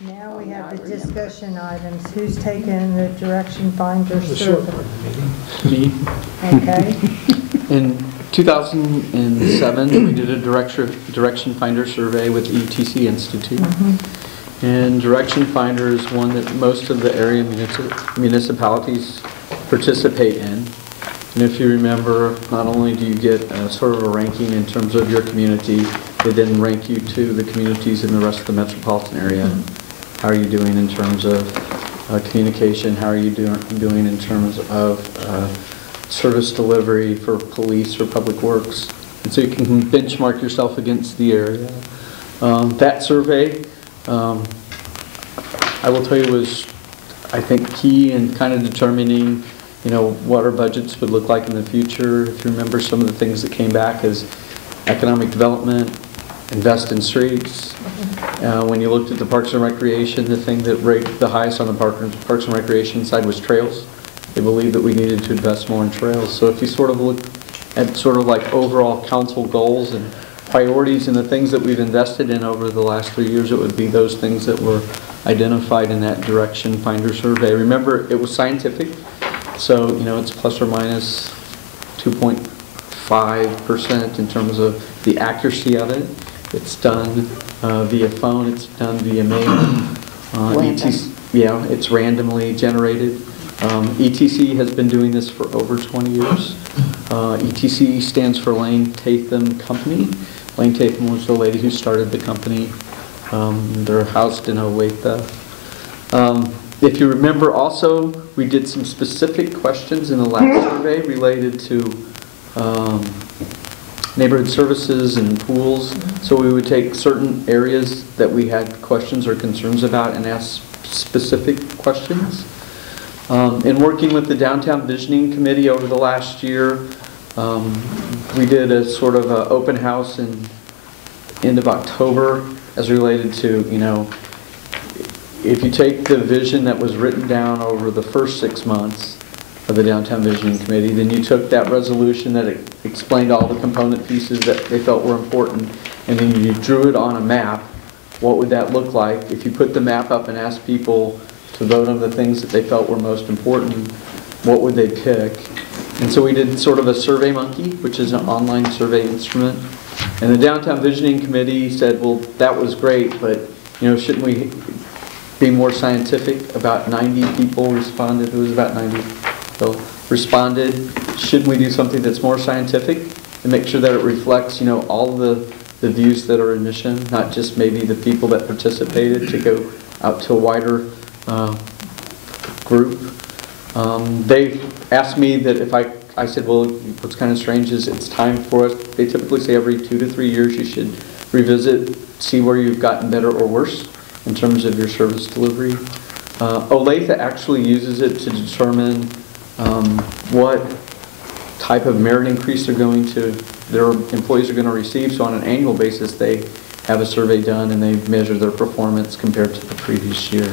Now we now have I the remember. discussion items. Who's taking the direction finder The short survey? part of the meeting. Me. Okay, In 2007, we did a direction finder survey with ETC Institute. And Direction Finder is one that most of the area municipalities participate in. And if you remember, not only do you get sort of a ranking in terms of your community, they then rank you to the communities in the rest of the metropolitan area. How are you doing in terms of communication? How are you doing in terms of service delivery for police or public works? And so you can benchmark yourself against the area. That survey, I will tell you, was, I think, key in kind of determining, you know, what our budgets would look like in the future. If you remember, some of the things that came back is economic development, invest in streets. When you looked at the Parks and Recreation, the thing that ranked the highest on the Parks and Recreation side was trails. They believed that we needed to invest more in trails. So if you sort of look at sort of like overall council goals and priorities and the things that we've invested in over the last 3 years, it would be those things that were identified in that Direction Finder survey. Remember, it was scientific, so you know it's plus or minus 2.5% in terms of the accuracy of it. It's done via phone, it's done via mail. ETC, yeah, it's randomly generated. ETC has been doing this for over 20 years. ETC stands for Lane Tatham Company. Lane Tatham was the lady who started the company. They're housed in Olathe. If you remember also, we did some specific questions in the last survey related to neighborhood services and pools. So we would take certain areas that we had questions or concerns about and ask specific questions. In working with the Downtown Visioning Committee over the last year, we did a sort of an open house in end of October as related to, you know, if you take the vision that was written down over the first 6 months of the Downtown Visioning Committee, then you took that resolution that explained all the component pieces that they felt were important, and then you drew it on a map. What would that look like if you put the map up and asked people to vote on the things that they felt were most important? What would they pick? And so we did sort of a Survey Monkey, which is an online survey instrument. And the Downtown Visioning Committee said, well, that was great, but you know, shouldn't we be more scientific? About 90 people responded. It was about 90 people responded. Shouldn't we do something that's more scientific and make sure that it reflects, you know, all the views that are in Mission, not just maybe the people that participated, to go out to a wider group. They asked me that if I said, well, what's kind of strange is it's time for us. They typically say every 2 to 3 years you should revisit, see where you've gotten better or worse in terms of your service delivery. Olathe actually uses it to determine what type of merit increase their employees are going to receive. So on an annual basis, they have a survey done and they measure their performance compared to the previous year.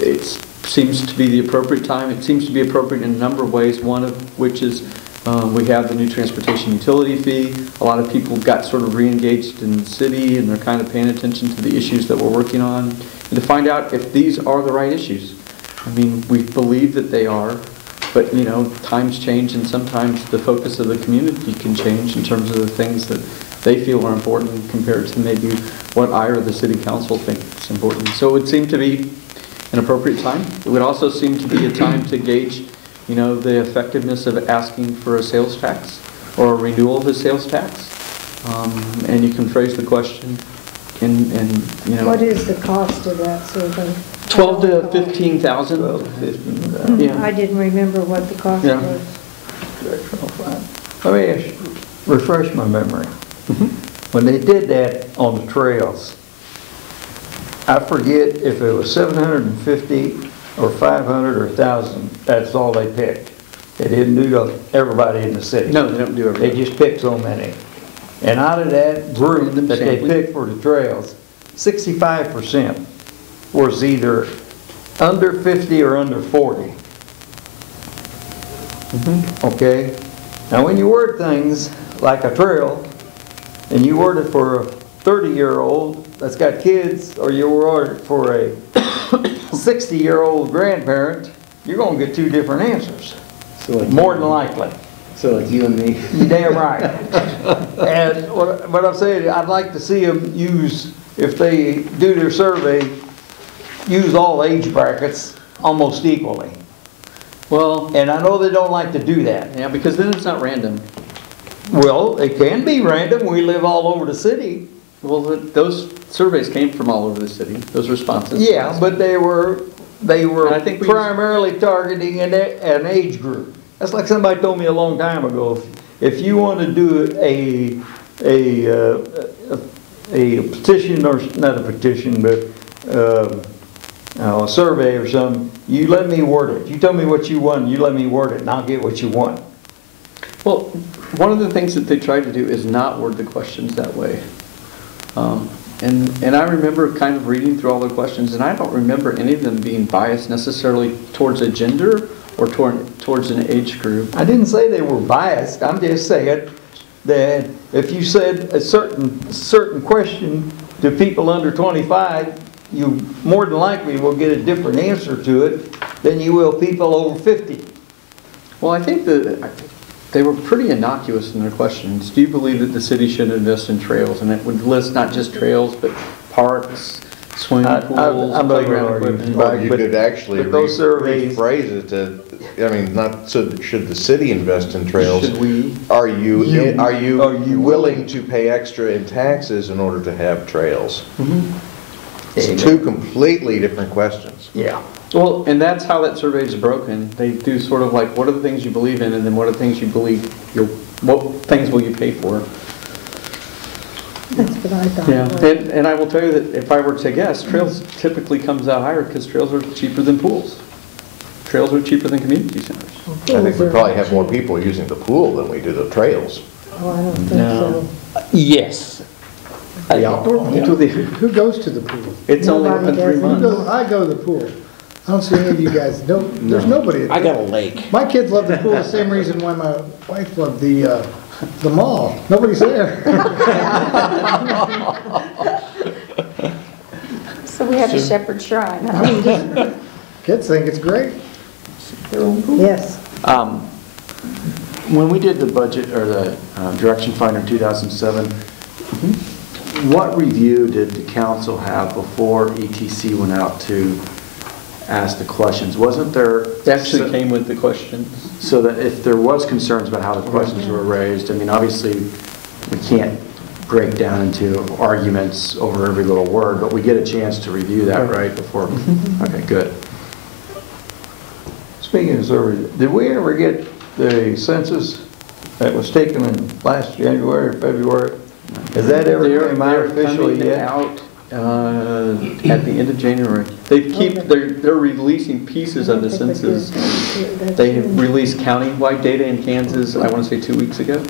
It seems to be the appropriate time. It seems to be appropriate in a number of ways, one of which is we have the new transportation utility fee. A lot of people got sort of re-engaged in the city and they're kind of paying attention to the issues that we're working on and to find out if these are the right issues. I mean, we believe that they are, but you know, times change and sometimes the focus of the community can change in terms of the things that they feel are important compared to maybe what I or the city council think is important. So it would seem to be an appropriate time. It would also seem to be a time to gauge, you know, the effectiveness of asking for a sales tax or a renewal of a sales tax. And you can phrase the question in you know. what is the cost of that survey? 12 to 15,000. 12 to 15,000. Yeah. I didn't remember what the cost Yeah. was. Directional finder. Let me refresh my memory. When they did that on the trails, I forget if it was 750 or 500 or 1,000. That's all they picked. They didn't do everybody in the city. No, they don't do They everything. just picked so many. And out of that group that they sampling. picked for the trails, 65% was either under 50 or under 40. Okay? Now when you word things like a trail, and you word it for a 30-year-old that's got kids, or you order it for a 60-year-old grandparent, you're gonna get two different answers, So like, more than likely. so like you and me. You're damn right. And what I'm saying, I'd like to see them use, if they do their survey, use all age brackets almost equally. Well, And I know they don't like to do that. yeah, because then it's not random. Well, it can be random, we live all over the city. Well, those surveys came from all over the city, those responses. Yeah, but they were And I think we- primarily targeting an age group. That's like somebody told me a long time ago, if you want to do a petition, or not a petition, but a survey or something, you let me word it. You tell me what you want, you let me word it, and I'll get what you want. Well, one of the things that they tried to do is not word the questions that way. And I remember kind of reading through all the questions, and I don't remember any of them being biased necessarily towards a gender or towards an age group. I didn't say they were biased, I'm just saying that if you said a certain question to people under 25, you more than likely will get a different answer to it than you will people over 50. Well, I think that they were pretty innocuous in their questions. Do you believe that the city should invest in trails? And it would list not just trails, but parks, swimming pools, I'm not gonna playground argue. equipment. Well, you But- could actually but those surveys- rephrase it to, I mean, not, so should the city invest in trails? Should we? Are you Are you willing to pay extra in taxes in order to have trails? It's Amen. two completely different questions. Yeah. Well, and that's how that survey is broken. They do sort of like, what are the things you believe in, and then what are the things you believe, what things will you pay for? That's what I thought. Yeah, it was. and I will tell you that if I were to guess, trails typically comes out higher because trails are cheaper than pools. Trails are cheaper than community centers. I think we probably have more people using the pool than we do the trails. Oh, I don't think No. so. Yes. The outdoor pool? The- Who goes to the pool? It's only Nobody open 3 does. months. I go to the pool. I don't see any of you guys, no, there's nobody. I got a lake. My kids love the pool the same reason why my wife loved the mall. Nobody's there. So we have a shepherd shrine, huh? Kids think it's great. Yes. When we did the budget, or the direction finder in 2007, what review did the council have before ETC went out to ask the questions? Wasn't there? It actually came with the questions. So that if there was concerns about how the questions were raised, I mean, obviously, we can't break down into arguments over every little word, but we get a chance to review that, right, before? Okay, good. Speaking of surveys, did we ever get the census that was taken in last January or February? Has that ever came out officially They're yet? coming out at the end of January. They're releasing pieces of the census. They released countywide data in Kansas, I want to say 2 weeks ago.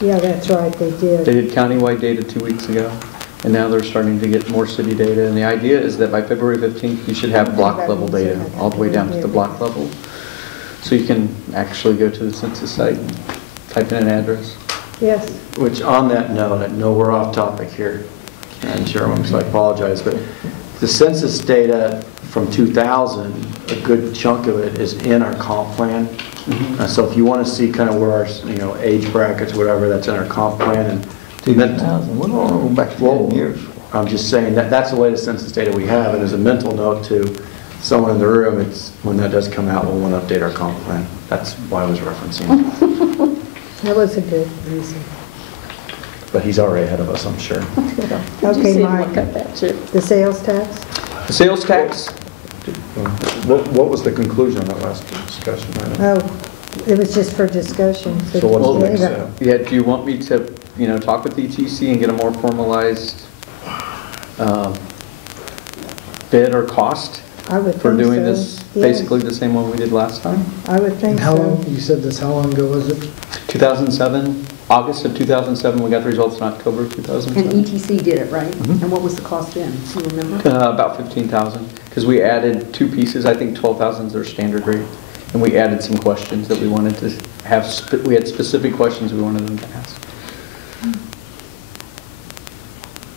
Yeah, that's right, they They did. did countywide data 2 weeks ago, and now they're starting to get more city data. And the idea is that by February 15th, you should have block level data, all the way down to the block level. So you can actually go to the census site and type in an address. Yes. Which, on that note, I know we're off topic here, Karen Sherman, so I apologize, but the census data from 2000, a good chunk of it is in our comp plan. So if you want to see kind of where our, age brackets, whatever, that's in our comp plan. And 2000, we don't want to go back 10 years. I'm just saying that that's the latest census data we have, and as a mental note to someone in the room, it's, when that does come out, we'll want to update our comp plan. That's why I was referencing it. That was a good reason. But he's already ahead of us, I'm sure. Did you Okay, see him Mike. look at that, Chip? The sales tax? The sales tax, What was the conclusion on that last discussion? Oh, it was just for discussion. So what's the next Yeah. step? yeah, do you want me to, talk with ETC and get a more formalized bid or cost I would think for doing so. this, Yes. basically the same one we did last time? I would And think how so. long, you said this, how long ago was it? 2007, August of 2007, we got the results in October of And 2007. ETC did it, right? Mhm. And what was the cost then? Do you remember? About 15,000, because we added 2 pieces. I think 12,000 is their standard rate. And we added some questions that we wanted to have, we had specific questions we wanted them to ask.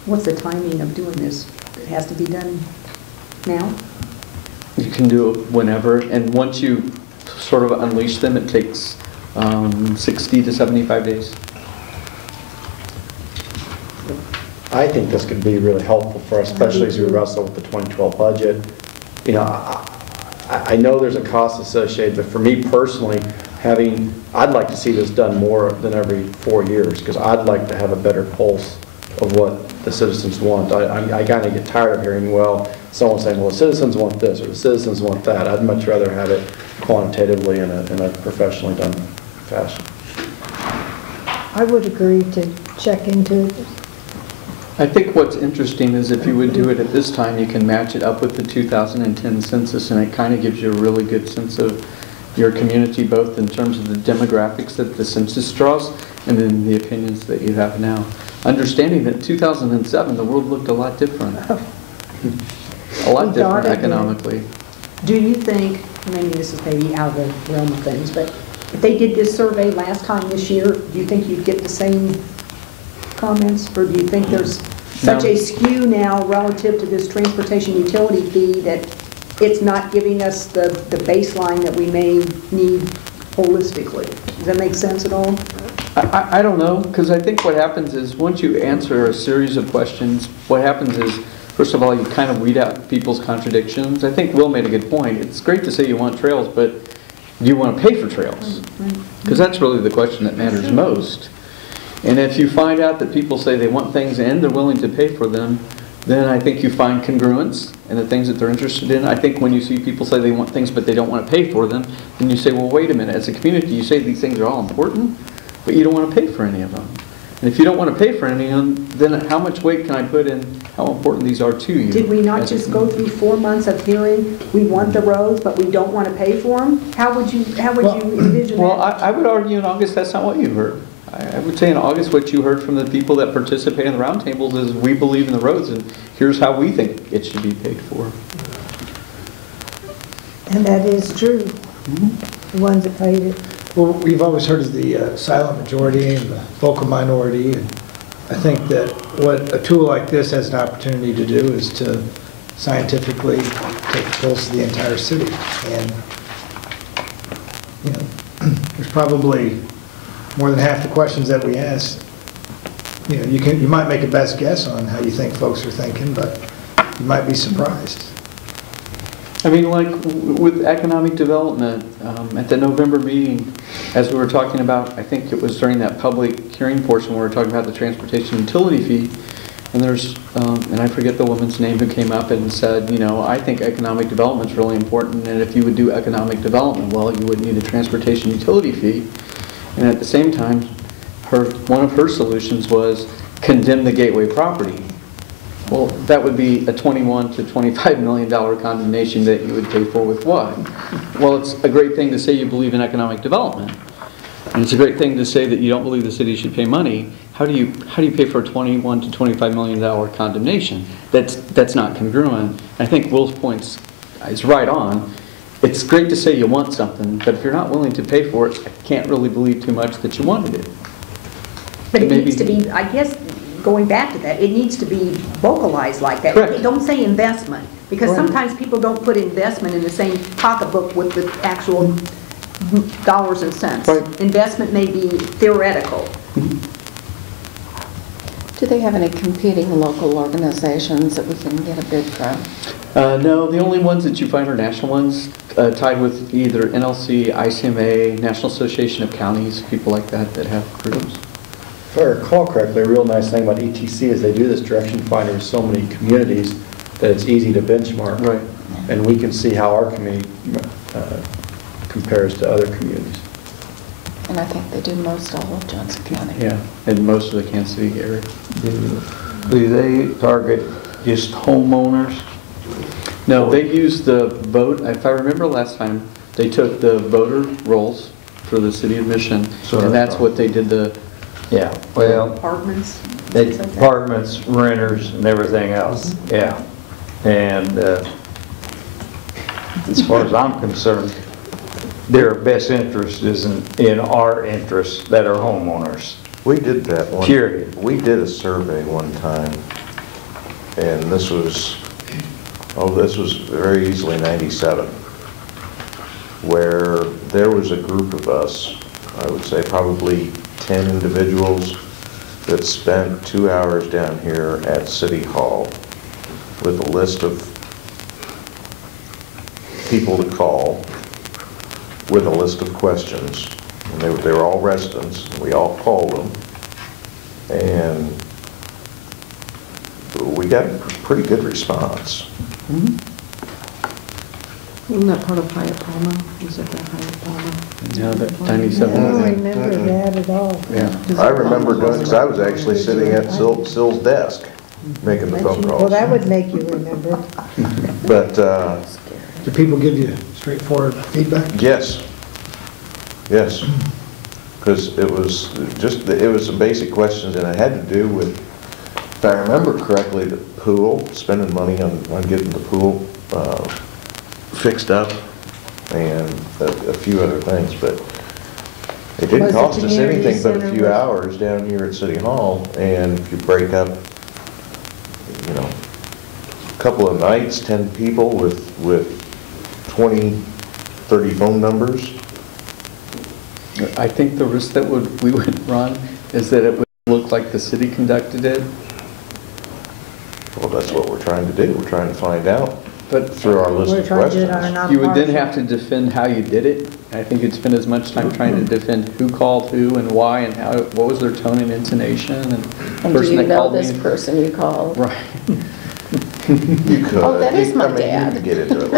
What's the timing of doing this? It has to be done now? You can do it whenever, and once you sort of unleash them, it takes 60 to 75 days. I think this could be really helpful for us, especially as we wrestle with the 2012 budget. You know, I know there's a cost associated, but for me personally, I'd like to see this done more than every 4 years, because I'd like to have a better pulse of what the citizens want. I kind of get tired of hearing, well, someone saying, well, the citizens want this, or the citizens want that. I'd much rather have it quantitatively in a professionally done fashion. I would agree to check into it. I think what's interesting is if you would do it at this time, you can match it up with the 2010 census, and it kind of gives you a really good sense of your community, both in terms of the demographics that the census draws and then the opinions that you have now. Understanding that 2007, the world looked a lot different. A lot different economically. Do you think, maybe this is maybe out of the realm of things, but if they did this survey last time this year, do you think you'd get the same comments? Or do you think there's such a skew now relative to this transportation utility fee that it's not giving us the baseline that we may need holistically? Does that make sense at all? I don't know, because I think what happens is once you answer a series of questions, what happens is, first of all, you kind of weed out people's contradictions. I think Will made a good point. It's great to say you want trails, but do you want to pay for trails? Because that's really the question that matters most. And if you find out that people say they want things and they're willing to pay for them, then I think you find congruence in the things that they're interested in. I think when you see people say they want things but they don't want to pay for them, then you say, well, wait a minute, as a community you say these things are all important, but you don't want to pay for any of them. And if you don't want to pay for any of them, then how much weight can I put in how important these are to you? Did we not just go through 4 months of hearing, we want the roads, but we don't want to pay for them? How would you envision that? Well, I would argue in August that's not what you heard. I would say in August what you heard from the people that participate in the roundtables is we believe in the roads and here's how we think it should be paid for. And that is true. The ones that paid it. Well, we've always heard of the silent majority and the vocal minority, and I think that what a tool like this has an opportunity to do is to scientifically take the pulse of the entire city. And, you know, there's probably more than half the questions that we ask. You know, you might make a best guess on how you think folks are thinking, but you might be surprised. I mean, like with economic development, at the November meeting, as we were talking about, I think it was during that public hearing portion where we were talking about the transportation utility fee, and there's, and I forget the woman's name who came up and said, you know, I think economic development is really important, and if you would do economic development well, you would need a transportation utility fee. And at the same time, one of her solutions was condemn the gateway property. Well, that would be a $21 to $25 million condemnation that you would pay for with what? Well, it's a great thing to say you believe in economic development. And it's a great thing to say that you don't believe the city should pay money. How do you pay for a $21 to $25 million condemnation? That's not congruent. I think Will's point is right on. It's great to say you want something, but if you're not willing to pay for it, I can't really believe too much that you wanted it. But it needs to be, I guess, going back to that, it needs to be vocalized like that. Correct. Don't say investment, because sometimes people don't put investment in the same pocketbook with the actual dollars and cents. Right. Investment may be theoretical. Do they have any competing local organizations that we can get a bid from? No, the only ones that you find are national ones, tied with either NLC, ICMA, National Association of Counties, people like that that have groups. If I recall correctly, a real nice thing about ETC is they do this direction finder with so many communities that it's easy to benchmark. Right. And we can see how our community compares to other communities. And I think they do most all of Johnson County. Yeah, and most of the Kansas City area. Do they target just homeowners? No, they use the vote, if I remember last time, they took the voter rolls for the city of Mission, and that's what they did the... Yeah, well, Apartments. apartments, renters, and everything else, yeah. And as far as I'm concerned, their best interest is in our interests that are homeowners. We did that one. Period. We did a survey one time, And this was very easily 97, where there was a group of us, I would say probably 10 individuals, that spent 2 hours down here at City Hall with a list of people to call, with a list of questions. And they were all residents, and we all called them. And we got a pretty good response. Wasn't that part of Hyatt Palmer? Was it that Hyatt Palmer? Yeah, that I 97. don't remember that at all. Yeah. I remember doing, because I was actually sitting at Sill's desk making the phone Well, calls. that would make you remember. But, Do people give you straightforward feedback? yes, yes. Because it was some basic questions, and it had to do with, if I remember correctly, the pool, spending money on getting the pool fixed up, and a few other things, but it didn't Was the cost us community anything but a center few with- hours down here at City Hall, and if you break up, you know, a couple of nights, 10 people with 20, 30 phone numbers. I think the risk that we would run is that it would look like the city conducted it, Well, that's what we're trying to do. We're trying to find out but through our list We're of trying to do it on questions. a you would then nonpartisan- have to defend how you did it. I think you'd spend as much time trying to defend who called who and why and how, what was their tone and intonation and And do person you that know called this me. person you called? Right. You could. Oh, that is my I mean, dad. You could get into it.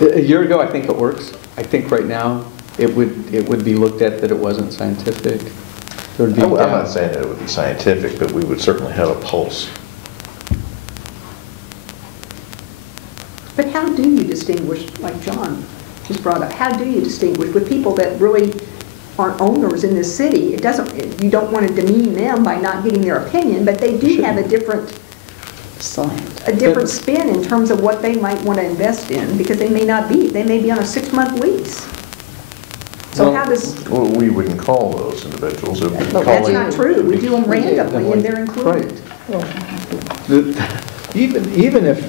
A year ago, I think it works. I think right now, it would be looked at that it wasn't scientific. There would be I'm not doubt. saying that it would be scientific, but we would certainly have a pulse. But how do you distinguish, like John just brought up, how do you distinguish with people that really aren't owners in this city? It doesn't, you don't want to demean them by not getting their opinion, but they do have a different spin in terms of what they might want to invest in, because they may not be, they may be on a 6-month lease. So Well- how does, Well, we wouldn't call those individuals. It would be but that's calling- not true. We do them We do them randomly and they're Right. included. Even if,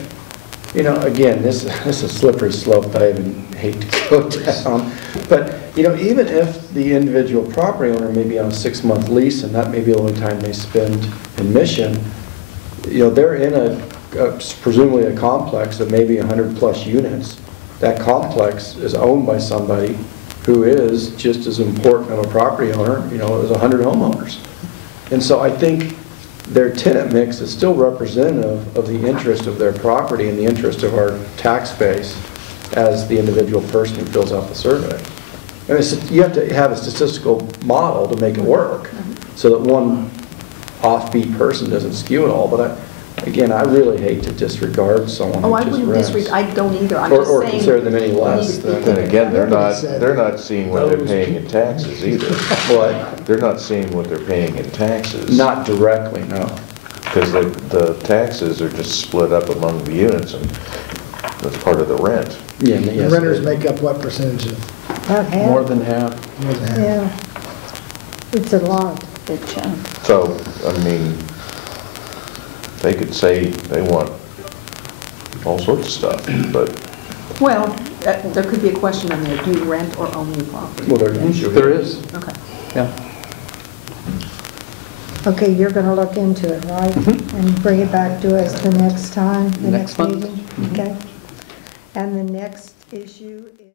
you know, again, this is a slippery slope that I even hate to go down, but, you know, even if the individual property owner may be on a 6-month lease and that may be the only time they spend in Mission, you know, they're in presumably a complex of maybe 100+ units. That complex is owned by somebody who is just as important of a property owner, you know, as 100 homeowners. And so I think their tenant mix is still representative of the interest of their property and the interest of our tax base as the individual person who fills out the survey. And you have to have a statistical model to make it work, so that one offbeat person doesn't skew it all. But again, I really hate to disregard someone Oh, who I just wouldn't rents. disregard, I don't either. I'm just Or saying. consider them any we less need to than- be Then again, they're Nobody not seeing what they're paying in taxes either. But They're not seeing what they're paying in taxes. not directly, no. Because the taxes are just split up among the units, and that's part of the rent. Yeah, The yes, renters it- make up what percentage of, About half. More than half. more than half? Yeah. It's a lot. Big chunk. So, I mean, they could say they want all sorts of stuff, but Well, there could be a question on there, do you rent or own your property? Well, there There is, Okay. yeah. Okay, you're going to look into it, right? And bring it back to us the next time, the Next next month. meeting? Okay. And the next issue is...